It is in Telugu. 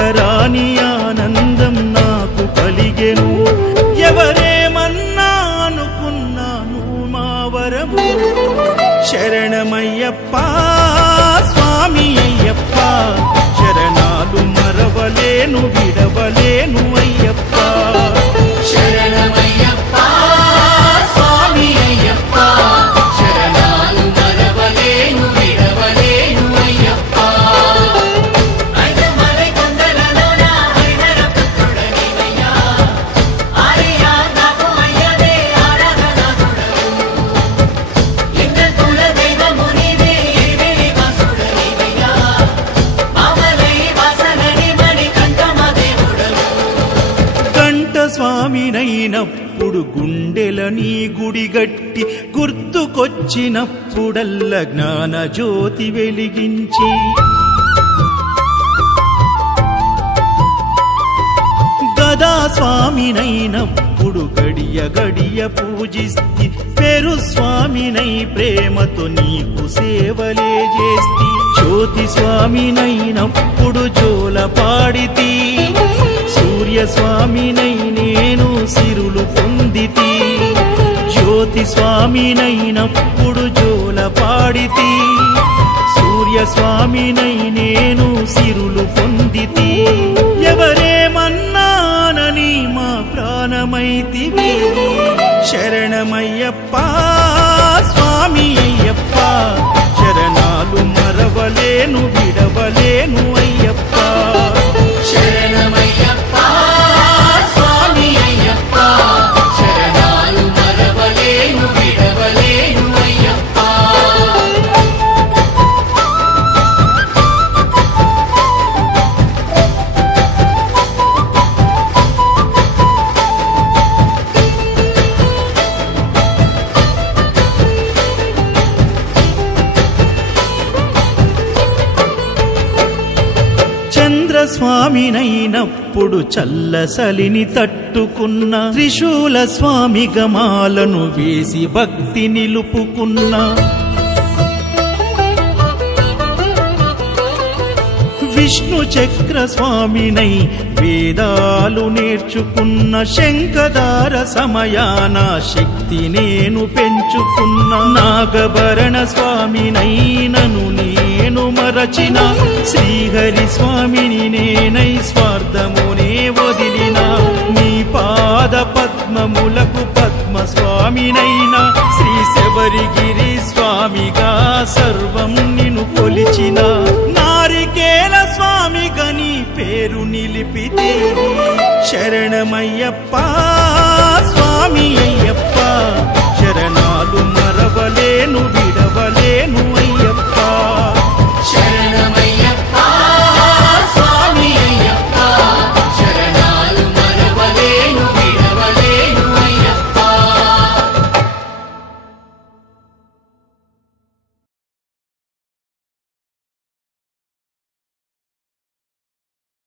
పట్టరాని ఆనందం నాకు కలిగెను. ఎవరేమన్నా అనుకున్నాను మా వరము. శరణమయ్యప్ప స్వామినైనప్పుడు గుండెల నీ గుడిగట్టి గుర్తుకొచ్చినప్పుడల్ల జ్ఞాన జ్యోతి వెలిగించి. గదా స్వామినైనప్పుడు గడియ గడియ పూజిస్తి పెరు స్వామినై ప్రేమతో నీకు సేవలే చేస్తి. జ్యోతి స్వామినైనప్పుడు జోల పాడితి సూర్య స్వామినైన జ్యోతి స్వామినైనప్పుడు జోల పాడితి సూర్యస్వామినై నేను సిరులు పొందితి ఎవరేమన్నానని మా ప్రాణమైతివి. శరణమయ్యప్ప స్వామినైనప్పుడు చల్లసలిని తట్టుకున్న త్రిశూల స్వామి గమాలను వేసి భక్తి నిలుపుకున్న. విష్ణు చక్ర స్వామినై వేదాలు నేర్చుకున్న శంఖదార సమయాన శక్తి నేను పెంచుకున్న. నాగభరణ స్వామినై నను నేను మరచిన శ్రీహరి స్వామిని నేనై స్వార్థమునే వదిలిన. నీ పాద పద్మములకు పద్మ స్వామినైనా శ్రీ శబరిగిరి స్వామిగా సర్వం నిన్ను కొలిచిన. నారికేల స్వామి గని పేరు నిలిపితే. శరణమయ్యప్ప